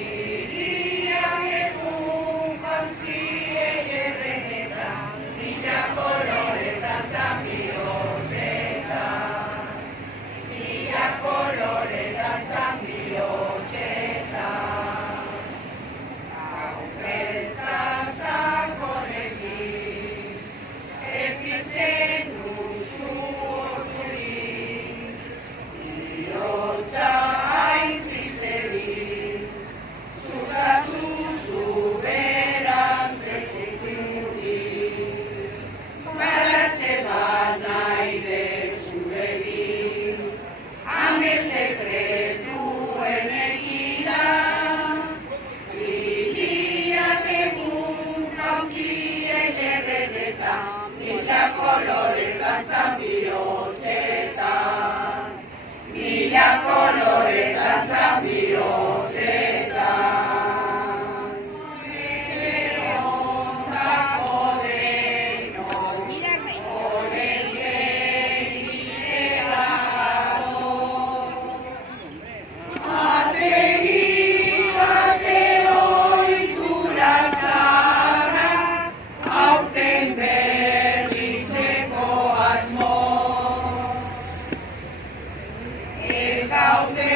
Iriak egun jantzi ederrenetan, mila koloretan zanbihotzetan. Mila koloretan zanbihotzetan. Hau beltzan sakonekin, ekitzen duzu ordurik. Bihotza hain tristerik, zuzu berante txikurik. Baratxe bat nahi dezurekin, ame sekretuen ekila. Iriak egun jantzi ederrenetan, mila koloretan zanbihotzetan. Mila koloretan zanbihotzetan. Ondako denok, oleskeritera gatoz. Aterik bate ohitura zaharra, aurten berritzeko asmo. Gaude